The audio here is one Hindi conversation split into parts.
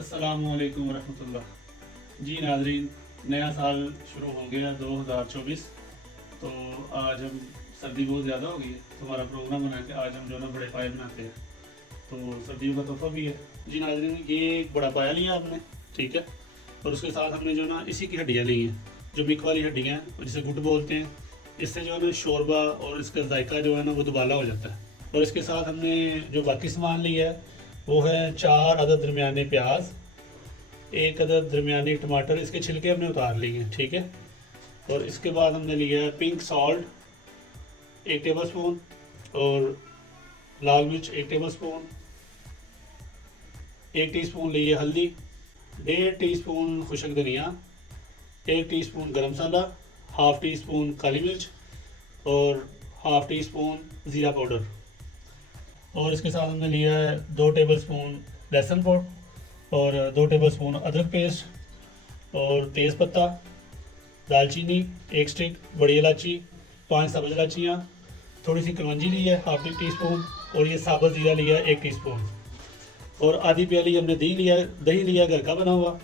अस्सलामुअलैकुम वरहमतुल्लाह। जी नाज़रीन, नया साल शुरू हो गया 2024। तो आज हम सर्दी बहुत ज़्यादा हो गई है तो हमारा प्रोग्राम बना के आज हम जो है ना बड़े पाए बनाते हैं। तो सर्दियों का तोहफा भी है। जी नाज़रीन, ये एक बड़ा पाया लिया आपने, ठीक है। और उसके साथ हमने जो ना इसी की हड्डियाँ ली हैं, जो मिक वाली हड्डियाँ हैं जिसे गुट बोलते हैं। इससे जो है ना शोरबा और इसका जायका जो है ना वो दुबाला हो जाता है। और इसके साथ हमने जो बाकी सामान लिया है वो है 4 अदद दरमियाने प्याज, 1 अदद दरमियानी टमाटर, इसके छिलके हमने उतार लिए हैं, ठीक है। और इसके बाद हमने लिया है पिंक सॉल्ट 1 टेबल स्पून, और लाल मिर्च 1 टेबल स्पून, 1 टीस्पून लिए हल्दी, 1.5 टीस्पून खुशक धनिया, 1 टीस्पून गरम मसाला, हाफ़ टी स्पून काली मिर्च और हाफ़ टी स्पून ज़ीरा पाउडर। और इसके साथ हमने लिया है 2 टेबल स्पून लहसुन पाउडर और 2 टेबल स्पून अदरक पेस्ट और तेज़पत्ता, दालचीनी 1 स्टिक, बड़ी इलायची 5 सब्ज़ इलायचियाँ, थोड़ी सी कलौंजी ली है हाफ़ टी स्पून, और ये साबुत ज़ीरा लिया है 1 टीस्पून, और आधी प्याली हमने दही लिया घर का बना हुआ,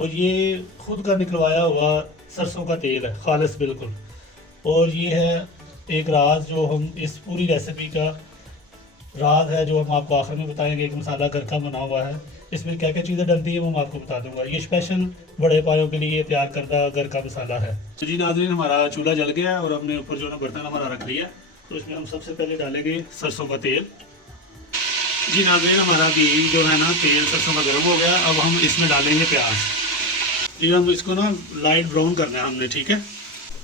और ये खुद का निकलवाया हुआ सरसों का तेल है, खालिस बिल्कुल। और ये है एक राज जो हम इस पूरी रेसिपी का राज है, जो हम आपको आखिर में बताएंगे। एक मसाला घर का बना हुआ है, इसमें क्या क्या चीज़ें डलती है वो मैं आपको बता दूंगा। ये स्पेशल बड़े पायों के लिए तैयार करदा घर का मसाला है। तो जी नाज़रीन, हमारा चूल्हा जल गया है और हमने ऊपर जो ना बर्तन हमारा रख लिया। तो इसमें हम सबसे पहले डालेंगे सरसों का तेल। जी नाज़रीन, हमारा घी जो है ना तेल सरसों का गर्म हो गया। अब हम इसमें डालेंगे प्याज। जी हम इसको ना लाइट ब्राउन करना है हमने, ठीक है।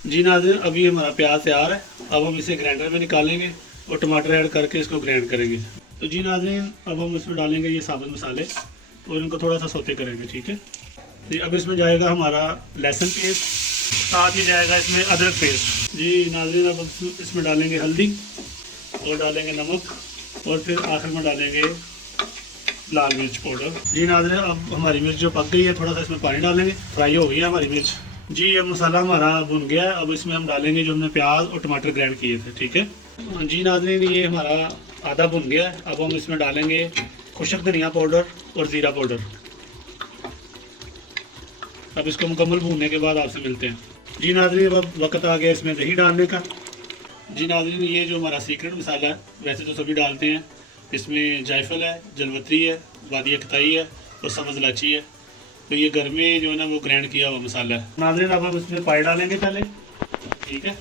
जी नाज़रीन, अभी हमारा प्याज तैयार है। अब हम इसे ग्राइंडर में निकालेंगे और टमाटर ऐड करके इसको ग्राइंड करेंगे। तो जी नाज़रीन, अब हम इसमें डालेंगे ये साबुत मसाले और इनको थोड़ा सा सौते करेंगे, ठीक है। जी अब इसमें जाएगा हमारा लहसुन पेस्ट, साथ ही जाएगा इसमें अदरक पेस्ट। जी नाज़रीन, अब इसमें डालेंगे हल्दी और डालेंगे नमक, और फिर आखिर में डालेंगे लाल मिर्च पाउडर। जी नाज़रीन, अब हमारी मिर्च जो पक गई है, थोड़ा सा इसमें पानी डालेंगे, फ्राई हो गई है हमारी मिर्च। जी अब मसाला हमारा भुन गया है। अब इसमें हम डालेंगे जो हमने प्याज और टमाटर ग्राइंड किए थे, ठीक है। जी नाज़रीन, ये हमारा आधा भुन गया है। अब हम इसमें डालेंगे खुशक धनिया पाउडर और ज़ीरा पाउडर। अब इसको मुकम्मल भूनने के बाद आपसे मिलते हैं। जी नाज़रीन, अब वक्त आ गया इसमें दही डालने का। जी नाज़रीन, ये जो हमारा सीक्रेट मसाला है, वैसे तो सभी डालते हैं, इसमें जायफल है, जलवत्री है, बादी अख्ताई है और सब्ज़ इलायची है। तो ये घर में जो है ना वो ग्राइंड किया हुआ मसाला है। नाज़रीन, अब हम इसमें पानी डालेंगे पहले, ठीक है।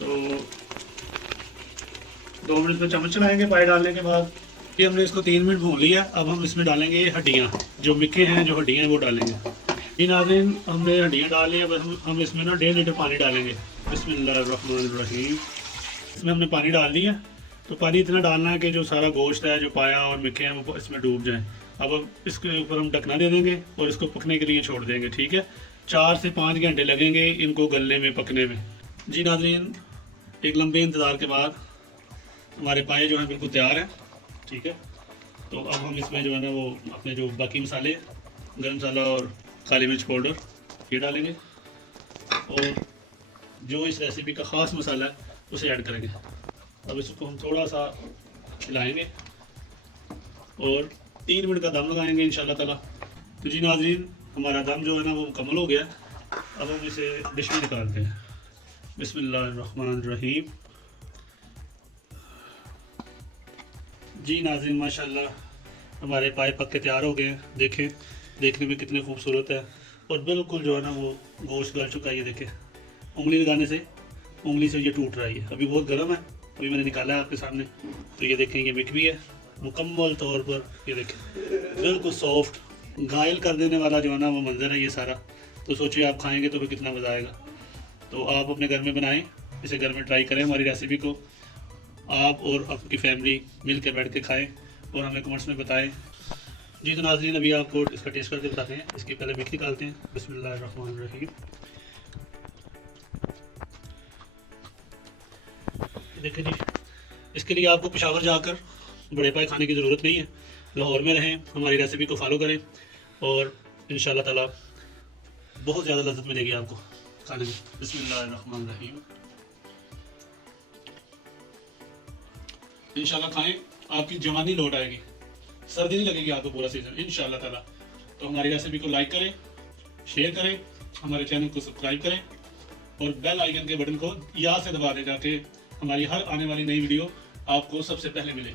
तो 2 मिनट में चम्मच चलाएंगे पानी डालने के बाद। ये हमने इसको 3 मिनट भून लिया। अब हम इसमें डालेंगे हड्डियाँ, जो मिक्के हैं, जो हड्डियाँ हैं वो डालेंगे। ये नाज़रीन, हमने हड्डियाँ डाल ली। अब हम इसमें ना 1.5 लीटर पानी डालेंगे। बिस्मिल्लाहिर्रहमानिर्रहीम। इसमें हमने पानी डाल दिया। तो पानी इतना डालना है कि जो सारा गोश्त है, जो पाया और मिक्के हैं, वो इसमें डूब जाए। अब इसके ऊपर हम ढकना दे देंगे और इसको पकने के लिए छोड़ देंगे, ठीक है। 4 से 5 घंटे लगेंगे इनको गलने में, पकने में। जी नाज़रीन, एक लंबे इंतज़ार के बाद हमारे पाए जो हैं बिल्कुल तैयार हैं, ठीक है। तो अब हम इसमें जो है ना वो अपने जो बाकी मसाले, गरम मसाला और काली मिर्च पाउडर, ये डालेंगे, और जो इस रेसिपी का ख़ास मसाला है उसे ऐड करेंगे। अब इसको हम थोड़ा सा हिलाएंगे और 3 मिनट का दम लगाएंगे इंशाल्लाह ताला। तो जी नाज़रीन, हमारा दम जो है ना वो मुकम्मल हो गया। अब हम इसे डिश में निकालते हैं। बिस्मिल्लाहिर्रहमानिर्रहीम। जी नाज़रीन, माशाल्लाह हमारे पाए पक के तैयार हो गए हैं। देखें, देखने में कितने खूबसूरत है, और बिल्कुल जो है ना वो गोश्त गल चुका है। ये देखें, उंगली लगाने से उंगली से ये टूट रहा है। अभी बहुत गर्म है, अभी मैंने निकाला है आपके सामने। तो ये देखें, ये मिक भी है मुकम्मल तौर पर। ये देखें, बिल्कुल सॉफ्ट, घायल कर देने वाला जो है ना वो मंज़र है ये सारा। तो सोचिए आप खाएंगे तो फिर कितना मज़ा आएगा। तो आप अपने घर में बनाएं, इसे घर में ट्राई करें हमारी रेसिपी को। आप और आपकी फैमिली मिल के बैठ के खाएँ और हमें कमेंट्स में बताएं। जी तो नाज़रीन, अभी आपको इसका टेस्ट करके बताते हैं। इसके पहले मिक्स निकालते हैं। बिस्मिल्लाहिर्रहमानिर्रहीम। देखिए जी, इसके लिए आपको पेशावर जाकर बड़े पाए खाने की ज़रूरत नहीं है। लाहौर में रहें, हमारी रेसिपी को फॉलो करें, और इंशाल्लाह ताला बहुत ज़्यादा लज़्ज़त मिलेगी आपको खाने में। बिस्मिल्लाहिर्रहमानिर्रहीम। इंशाल्लाह खाएं, आपकी जवानी लौट आएगी, सर्दी नहीं लगेगी आपको पूरा सीज़न इंशाल्लाह ताला। तो हमारी रेसिपी को लाइक करें, शेयर करें, हमारे चैनल को सब्सक्राइब करें और बेल आइकन के बटन को याद से दबा दें ताकि हमारी हर आने वाली नई वीडियो आपको सबसे पहले मिले।